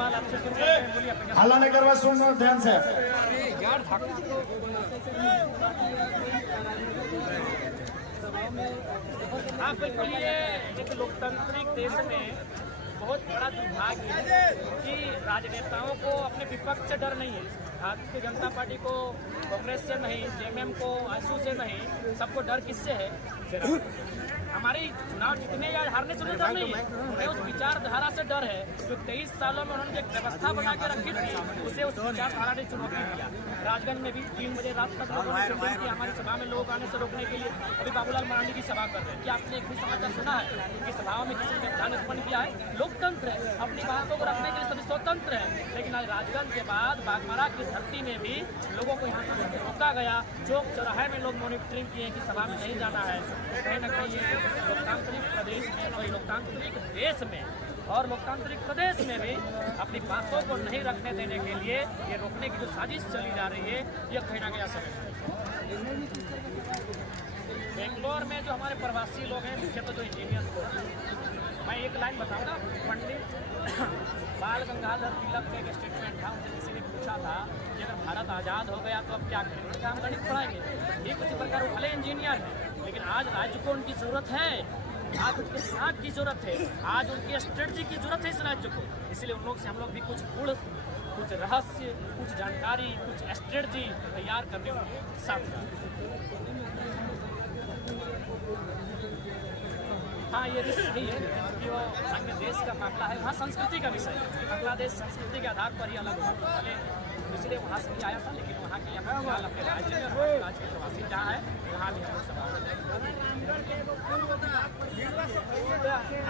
सवाल आपसे सुनते हैं, बोलिए अपने। हल्ला नहीं करवा, सुनो ध्यान से। हाँ बिल्कुल, ये एक लोकतांत्रिक देश में बहुत बड़ा दुर्भाग्य है कि राजनेताओं को अपने विपक्ष से डर नहीं है। भारतीय जनता पार्टी को कांग्रेस से नहीं, जेएमएम को आईएसयू से नहीं, सबको डर किससे है? हमारी चुनाव जीतने या हारने से डर नहीं है, उन्हें उस विचारधारा से डर है जो 23 सालों में उन्होंने एक व्यवस्था बना के रखी थी, उसे उस विचारधारा ने चुनौती दिया। राजगंज में भी 3 बजे रात तक लोगों ने मीटिंग की हमारी सभा में लोग आने से रोकने के लिए। अभी बाबूलाल मरांडी की सभा कर रहे हैं, क्या आपने एक भी समाचार सुना है कि सभाओं में किसी ने व्यवधान उत्पन्न किया है? लोकतंत्र है, अपनी बातों को रखने के लिए सभी स्वतंत्र है। लेकिन आज राजगंज के बाद बागमारा की धरती में भी लोगों को यहाँ से रोका गया, चौक चौराहे में लोग मॉनिटरिंग किए कि सभा में नहीं जाना है। कहीं ना कहीं लोकतांत्रिक प्रदेश में और लोकतांत्रिक देश में और लोकतांत्रिक प्रदेश में भी अपनी बातों को नहीं रखने देने के लिए ये रोकने की जो साजिश चली जा रही है, ये कहीं ना कहीं असर है। बेंगलोर में जो हमारे प्रवासी लोग हैं, मुख्यतः जो इंजीनियर, मैं एक लाइन बताऊंगा। पंडित बाल गंगाधर तिलक का एक स्टेटमेंट था, उनसे किसी ने पूछा था कि अगर भारत आज़ाद हो गया तो अब क्या करें? उन्होंने कहा हम गणित पढ़ाएंगे। ठीक उसी प्रकार वो भले इंजीनियर हैं, लेकिन आज राज्य को उनकी ज़रूरत है, आज उनके दिमाग की जरूरत है, आज उनकी स्ट्रेटजी की जरूरत है इस राज्य को। इसलिए उन लोग से हम लोग भी कुछ गुण, कुछ रहस्य, कुछ जानकारी, कुछ स्ट्रेटजी तैयार करने के साथ। हाँ, ये रिस्क नहीं है क्योंकि वो अन्य देश का मामला है, वहाँ संस्कृति का विषय है। बांग्लादेश संस्कृति के आधार पर ही अलग हुआ, पहले इसलिए वहाँ से भी आया था, लेकिन वहाँ के यहाँ फिलहाल अपने राज्य में राज्य के प्रवासी जहाँ है वहाँ भी हम सवाल।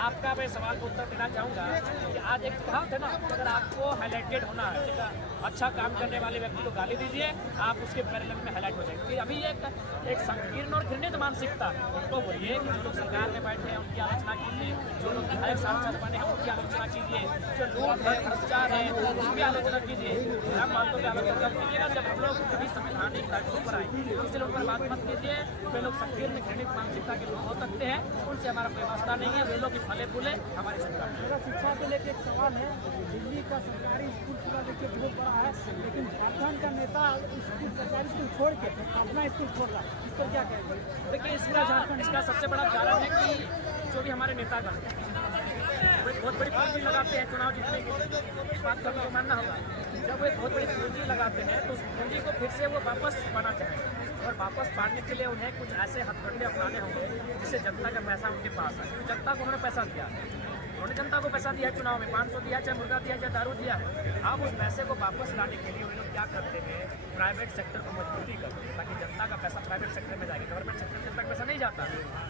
आपका मैं सवाल को उत्तर देना चाहूँगा कि आज एक कहावत है ना, अगर आपको हाईलाइटेड होना है, ठीक है, अच्छा काम करने वाले व्यक्ति को गाली दीजिए, आप उसके पैरेलल में हाईलाइट हो जाएंगे। अभी एक संकीर्ण और घृणित मानसिकता उनको बोलिए कि जो लोग सरकार में बैठे हैं उनकी आलोचना कीजिए, जो लोग विधायक सांसद बने हैं उनकी आलोचना कीजिए, जो लोग है भ्रष्टाचार है उनकी आलोचना कीजिए। हम बातों की आलोचना कब कीजिएगा? जब हम लोग कभी संवैधानिक दायित्वों पर आएंगे, इसलिए उन पर बात मत कीजिए। वे लोग संकीर्ण घृणित मानसिकता के लोग हो सकते हैं, उनसे हमारा कोई वास्ता नहीं है। वे लोग फले फूले हमारी सरकार। शिक्षा को लेकर एक सवाल है, दिल्ली का सरकारी स्कूल पूरा देखिए बहुत बड़ा है, लेकिन झारखंड का नेता स्कूल सरकारी स्कूल छोड़ के अपना स्कूल छोड़ रहा है, इस पर क्या कहेंगे? देखिए, इसका सबसे बड़ा कारण है कि जो भी हमारे नेतागण बहुत बड़ी पूंजी लगाते हैं चुनाव जीतने के लिए, इस बात का तो मानना होगा। जब वो एक बहुत बड़ी पूंजी लगाते हैं तो उस पूंजी को फिर से वो वापस पाना चाहेंगे, और वापस पाने के लिए उन्हें कुछ ऐसे हथकंडे अपनाने होंगे जिससे जनता का पैसा उनके पास आए। जनता को उन्होंने पैसा दिया, उन्होंने जनता को पैसा दिया है, चुनाव में 500 दिया, चाहे मुर्गा दिया, चाहे दारू दिया है। अब उस पैसे को वापस लाने के लिए उन लोग क्या करते हैं? प्राइवेट सेक्टर को मजबूती करते हैं ताकि जनता का पैसा प्राइवेट सेक्टर में जाएगा। गवर्नमेंट सेक्टर में जब तक पैसा नहीं जाता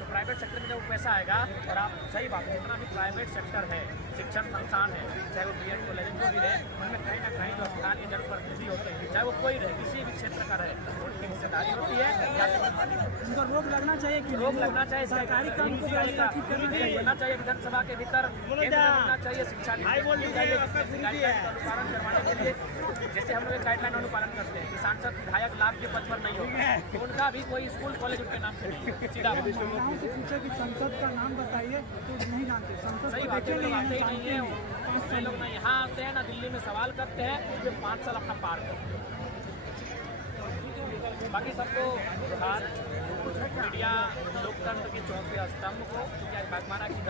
तो प्राइवेट सेक्टर में जब पैसा आएगा, और आप सही बात है, जितना भी प्राइवेट सेक्टर है, शिक्षण संस्थान है, चाहे वो बीएड कॉलेज जो भी रहे, उनमें कहीं ना कहीं जो स्थानीय जनप्रतिनिधि होते हैं, चाहे वो कोई रहे, किसी भी क्षेत्र का रहे, उनकी हिस्सेदारी होती है। उनका रोक लगना चाहिए कि रोक लगना चाहिए, सरकारी काम को करना चाहिए, विधानसभा के भीतर होना चाहिए, शिक्षा अनुपालन करवाने के लिए। जैसे हम लोग एक गाइडलाइन अनुपालन करते हैं कि सांसद विधायक लाभ के पद पर नहीं होगा, तो उनका भी कोई स्कूल कॉलेज उनके नाम पे नहीं, सीधा पूछा कि संसद का नाम बताइए तो नहीं जानते। संसद सही बात है, लोग आते ही नहीं है, वे लोग ना यहाँ आते हैं ना दिल्ली में सवाल करते हैं, फिर 5 साल अपना पार करते हैं। बाकी सबको मीडिया लोकतंत्र के चौथे स्तंभ को, बागमारा की